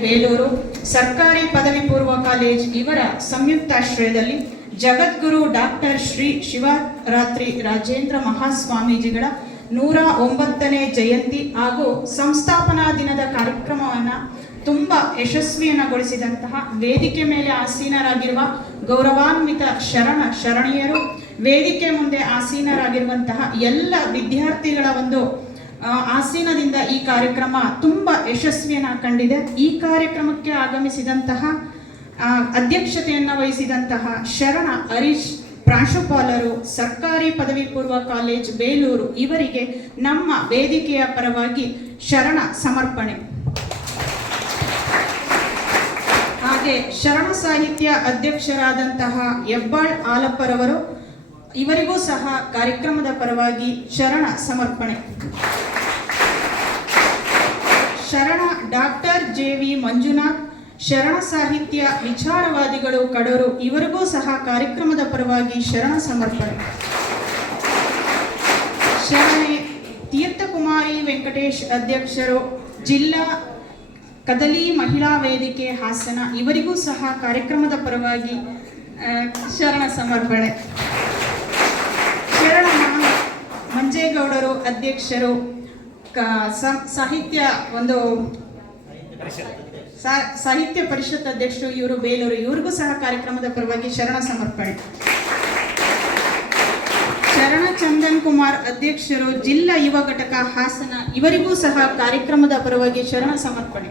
ಬೇಲೂರು ಸರ್ಕಾರಿ ಪದವಿ ಪೂರ್ವ ಕಾಲೇಜ್ ಇವರ ಸಂಯುಕ್ತಾಶ್ರಯದಲ್ಲಿ ಜಗದ್ಗುರು ಡಾಕ್ಟರ್ ಶ್ರೀ ಶಿವರಾತ್ರಿ ರಾಜೇಂದ್ರ ಮಹಾಸ್ವಾಮೀಜಿಗಳ 109ನೇ ಜಯಂತಿ ಹಾಗೂ ಸಂಸ್ಥಾಪನಾ ದಿನದ ಕಾರ್ಯಕ್ರಮವನ್ನು ತುಂಬ ಯಶಸ್ವಿಯನ್ನಗೊಳಿಸಿದಂತಹ ವೇದಿಕೆ ಮೇಲೆ ಆಸೀನರಾಗಿರುವ ಗೌರವಾನ್ವಿತ ಶರಣೀಯರು, ವೇದಿಕೆ ಮುಂದೆ ಆಸೀನರಾಗಿರುವಂತಹ ಎಲ್ಲ ವಿದ್ಯಾರ್ಥಿಗಳ ಒಂದು ಆಸೀನದಿಂದ ಈ ಕಾರ್ಯಕ್ರಮ ತುಂಬ ಯಶಸ್ವಿಯನ್ನು ಕಂಡಿದೆ. ಈ ಕಾರ್ಯಕ್ರಮಕ್ಕೆ ಆಗಮಿಸಿದಂತಹ ಅಧ್ಯಕ್ಷತೆಯನ್ನು ವಹಿಸಿದಂತಹ ಶರಣ ಹರೀಶ್ ಪ್ರಾಂಶುಪಾಲರು, ಸರ್ಕಾರಿ ಪದವಿ ಪೂರ್ವ ಕಾಲೇಜ್ ಬೇಲೂರು ಇವರಿಗೆ ನಮ್ಮ ವೇದಿಕೆಯ ಪರವಾಗಿ ಶರಣ ಸಮರ್ಪಣೆ. ಹಾಗೆ ಶರಣ ಸಾಹಿತ್ಯ ಅಧ್ಯಕ್ಷರಾದಂತಹ ಹೆಬ್ಬಾಳ್ ಆಲಪ್ಪರವರು ಇವರಿಗೂ ಸಹ ಕಾರ್ಯಕ್ರಮದ ಪರವಾಗಿ ಶರಣ ಸಮರ್ಪಣೆ. ಶರಣ ಡಾಕ್ಟರ್ ಜೆ.ವಿ. ಮಂಜುನಾಥ್, ಶರಣ ಸಾಹಿತ್ಯ ವಿಚಾರವಾದಿಗಳು ಕಡೂರು ಇವರಿಗೂ ಸಹ ಕಾರ್ಯಕ್ರಮದ ಪರವಾಗಿ ಶರಣ ಸಮರ್ಪಣೆ. ಶರಣೆ ತೀರ್ಥಕುಮಾರಿ ವೆಂಕಟೇಶ್ ಅಧ್ಯಕ್ಷರು, ಜಿಲ್ಲಾ ಕದಲಿ ಮಹಿಳಾ ವೇದಿಕೆ ಹಾಸನ ಇವರಿಗೂ ಸಹ ಕಾರ್ಯಕ್ರಮದ ಪರವಾಗಿ ಶರಣ ಸಮರ್ಪಣೆ. ಶರಣ ಮಂಜೇಗೌಡರು ಅಧ್ಯಕ್ಷರು, ಸಾಹಿತ್ಯ ಪರಿಷತ್ ಅಧ್ಯಕ್ಷರು ಇವರು ಬೇಲೂರು ಇವರಿಗೂ ಸಹ ಕಾರ್ಯಕ್ರಮದ ಪರವಾಗಿ ಶರಣ ಸಮರ್ಪಣೆ. ಶರಣ ಚಂದನ್ ಕುಮಾರ್ ಅಧ್ಯಕ್ಷರು, ಜಿಲ್ಲಾ ಯುವ ಘಟಕ ಹಾಸನ ಇವರಿಗೂ ಸಹ ಕಾರ್ಯಕ್ರಮದ ಪರವಾಗಿ ಶರಣ ಸಮರ್ಪಣೆ.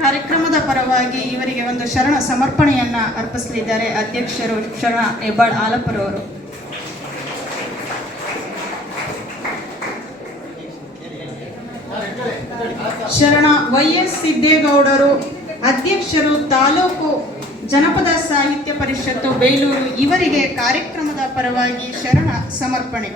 ಕಾರ್ಯಕ್ರಮದ ಪರವಾಗಿ ಇವರಿಗೆ ಒಂದು ಶರಣ ಸಮರ್ಪಣೆಯನ್ನ ಅರ್ಪಿಸಲಿದ್ದಾರೆ ಅಧ್ಯಕ್ಷರು ಶರಣ ಹೆಬ್ಬಾಳ್ ಆಲಪ್ಪರವರು. ಶರಣ ವೈ.ಎಸ್. ಸಿದ್ದೇಗೌಡರು ಅಧ್ಯಕ್ಷರು, ತಾಲೂಕು ಜನಪದ ಸಾಹಿತ್ಯ ಪರಿಷತ್ತು ಬೇಲೂರು ಇವರಿಗೆ ಕಾರ್ಯಕ್ರಮದ ಪರವಾಗಿ ಶರಣ ಸಮರ್ಪಣೆ.